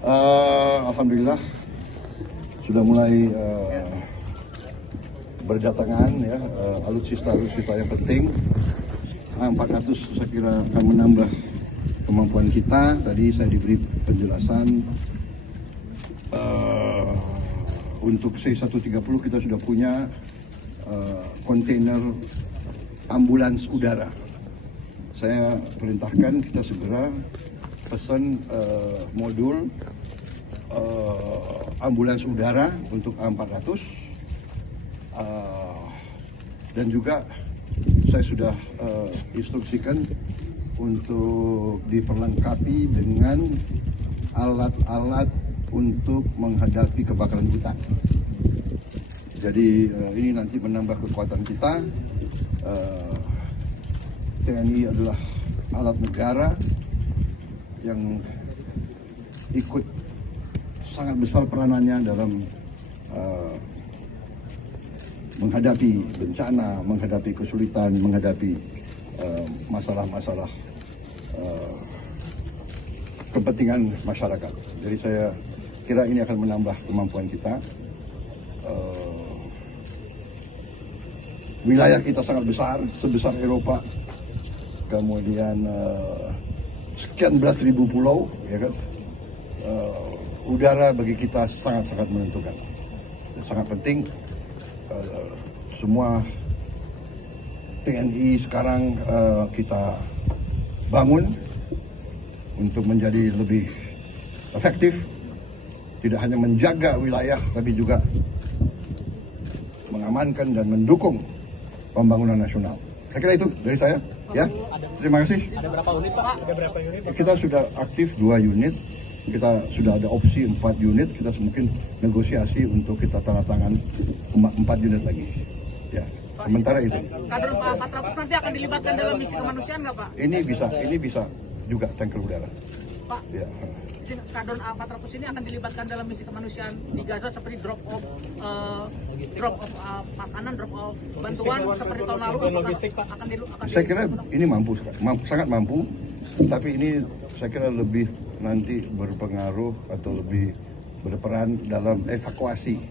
Alhamdulillah sudah mulai berdatangan ya alutsista yang penting. 400 saya kira akan menambah kemampuan kita. Tadi saya diberi penjelasan untuk C-130 kita sudah punya kontainer ambulans udara. Saya perintahkan kita segera pesan modul ambulans udara untuk A400 dan juga saya sudah instruksikan untuk diperlengkapi dengan alat-alat untuk menghadapi kebakaran hutan. Jadi ini nanti menambah kekuatan kita. TNI adalah alat negara yang ikut sangat besar peranannya dalam menghadapi bencana, menghadapi kesulitan, menghadapi masalah-masalah kepentingan masyarakat. Jadi saya kira ini akan menambah kemampuan kita. Wilayah kita sangat besar, sebesar Eropa. Kemudian sekian belas ribu pulau, ya kan? Udara bagi kita sangat-sangat menentukan. Sangat penting. Semua TNI sekarang kita bangun untuk menjadi lebih efektif, tidak hanya menjaga wilayah tapi juga mengamankan dan mendukung pembangunan nasional. Saya kira itu dari saya. Ya, terima kasih. Ada berapa unit Pak? Ada berapa unit? Kita sudah aktif 2 unit. Kita sudah ada opsi 4 unit. Kita mungkin negosiasi untuk kita tanda tangan 4 unit lagi. Ya, sementara itu. Kader A400 nanti akan dilibatkan dalam misi kemanusiaan nggak Pak? Ini bisa juga tanker udara. Pak, Ya. skadron A400 ini akan dilibatkan dalam misi kemanusiaan di Gaza seperti drop off makanan, drop off bantuan seperti tahun lalu. Saya kira ini sangat mampu, tapi ini saya kira lebih nanti berpengaruh atau lebih berperan dalam evakuasi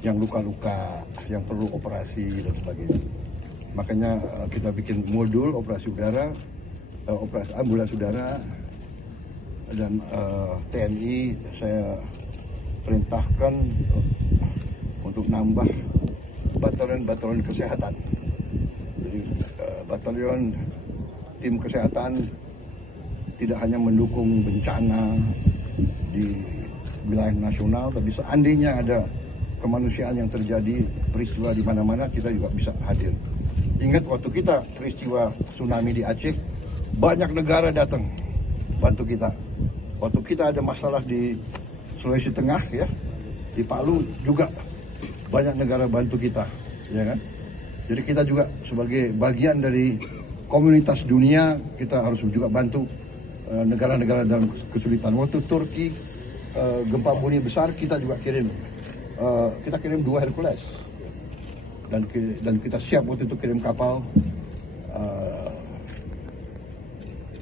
yang luka-luka, yang perlu operasi dan sebagainya. Makanya kita bikin modul operasi udara, operasi ambulans udara, dan TNI saya perintahkan untuk nambah batalion kesehatan. Jadi batalion tim kesehatan tidak hanya mendukung bencana di wilayah nasional, tapi seandainya ada kemanusiaan yang terjadi, peristiwa di mana-mana, kita juga bisa hadir. Ingat waktu kita peristiwa tsunami di Aceh, banyak negara datang bantu kita. Waktu kita ada masalah di Sulawesi Tengah, ya, di Palu juga banyak negara bantu kita, ya kan? Jadi kita juga sebagai bagian dari komunitas dunia, kita harus juga bantu negara-negara dalam kesulitan. Waktu Turki gempa bumi besar, kita juga kirim 2 Hercules dan kita siap waktu itu kirim kapal.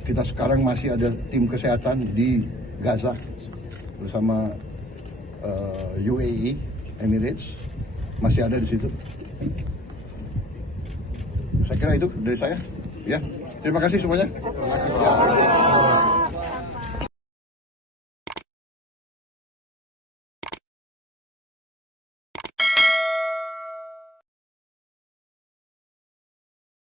Kita sekarang masih ada tim kesehatan di Gaza bersama UAE, Emirates, masih ada di situ. Saya kira itu dari saya. Ya, terima kasih semuanya. Terima kasih. Ya.